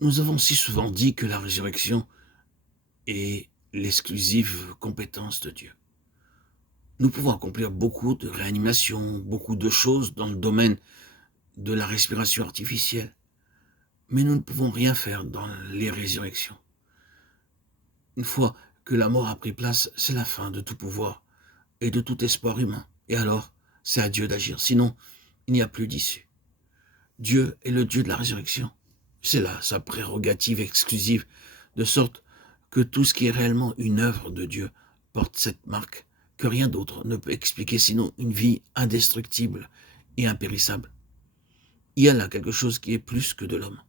Nous avons si souvent dit que la résurrection est l'exclusive compétence de Dieu. Nous pouvons accomplir beaucoup de réanimations, beaucoup de choses dans le domaine de la respiration artificielle, mais nous ne pouvons rien faire dans les résurrections. Une fois que la mort a pris place, c'est la fin de tout pouvoir et de tout espoir humain. Et alors, c'est à Dieu d'agir, sinon il n'y a plus d'issue. Dieu est le Dieu de la résurrection. C'est là sa prérogative exclusive, de sorte que tout ce qui est réellement une œuvre de Dieu porte cette marque que rien d'autre ne peut expliquer sinon une vie indestructible et impérissable. Il y a là quelque chose qui est plus que de l'homme.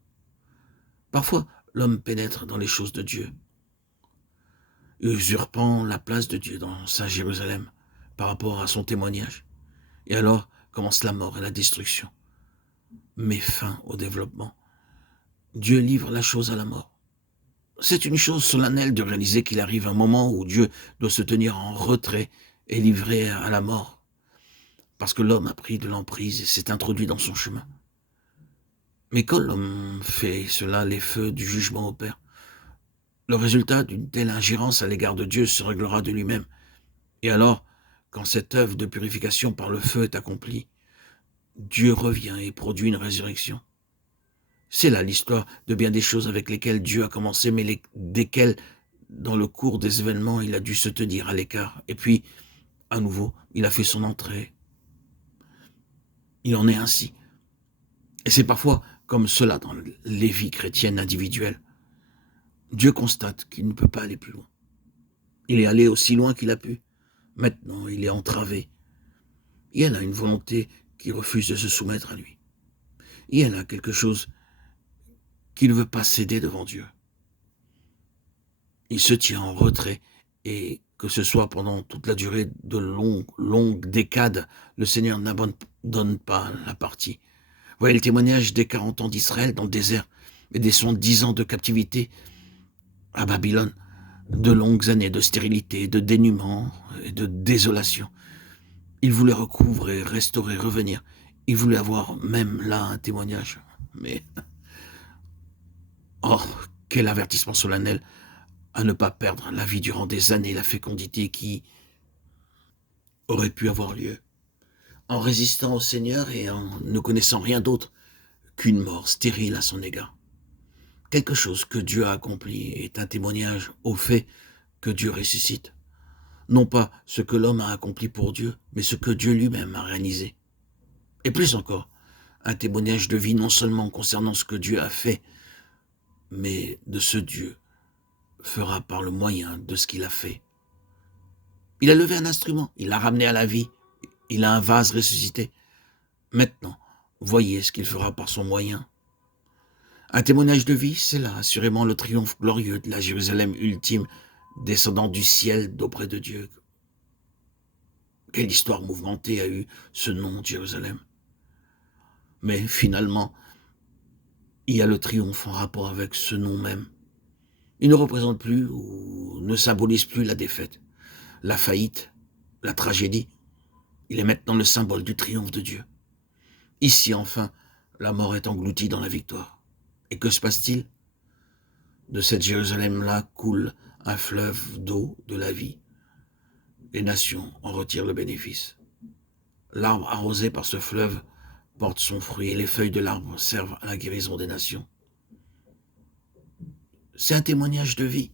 Parfois, l'homme pénètre dans les choses de Dieu, usurpant la place de Dieu dans Saint Jérusalem par rapport à son témoignage. Et alors commence la mort et la destruction, met fin au développement. Dieu livre la chose à la mort. C'est une chose solennelle de réaliser qu'il arrive un moment où Dieu doit se tenir en retrait et livrer à la mort, parce que l'homme a pris de l'emprise et s'est introduit dans son chemin. Mais quand l'homme fait cela, les feux du jugement opèrent. Le résultat d'une telle ingérence à l'égard de Dieu se réglera de lui-même. Et alors, quand cette œuvre de purification par le feu est accomplie, Dieu revient et produit une résurrection. C'est là l'histoire de bien des choses avec lesquelles Dieu a commencé, mais desquelles, dans le cours des événements, il a dû se tenir à l'écart. Et puis, à nouveau, il a fait son entrée. Il en est ainsi. Et c'est parfois comme cela dans les vies chrétiennes individuelles. Dieu constate qu'il ne peut pas aller plus loin. Il est allé aussi loin qu'il a pu. Maintenant, il est entravé. Il y a là une volonté qui refuse de se soumettre à lui. Il y a là quelque chose qui ne veut pas céder devant Dieu. Il se tient en retrait, et que ce soit pendant toute la durée de longues décades, le Seigneur n'abandonne pas la partie. Voyez le témoignage des 40 ans d'Israël dans le désert et des 70 ans de captivité à Babylone, de longues années de stérilité, de dénuement et de désolation. Il voulait recouvrer, restaurer, revenir. Il voulait avoir même là un témoignage. Mais, oh, quel avertissement solennel à ne pas perdre la vie durant des années, la fécondité qui aurait pu avoir lieu, en résistant au Seigneur et en ne connaissant rien d'autre qu'une mort stérile à son égard. Quelque chose que Dieu a accompli est un témoignage au fait que Dieu ressuscite. Non pas ce que l'homme a accompli pour Dieu, mais ce que Dieu lui-même a réalisé. Et plus encore, un témoignage de vie non seulement concernant ce que Dieu a fait, mais de ce Dieu fera par le moyen de ce qu'il a fait. Il a levé un instrument, il l'a ramené à la vie, il a un vase ressuscité. Maintenant, voyez ce qu'il fera par son moyen. Un témoignage de vie, c'est là assurément le triomphe glorieux de la Jérusalem ultime, descendant du ciel d'auprès de Dieu. Quelle histoire mouvementée a eu ce nom de Jérusalem. Mais finalement, il y a le triomphe en rapport avec ce nom même. Il ne représente plus ou ne symbolise plus la défaite, la faillite, la tragédie. Il est maintenant le symbole du triomphe de Dieu. Ici, enfin, la mort est engloutie dans la victoire. Et que se passe-t-il? De cette Jérusalem-là coule un fleuve d'eau de la vie. Les nations en retirent le bénéfice. L'arbre arrosé par ce fleuve porte son fruit et les feuilles de l'arbre servent à la guérison des nations. C'est un témoignage de vie.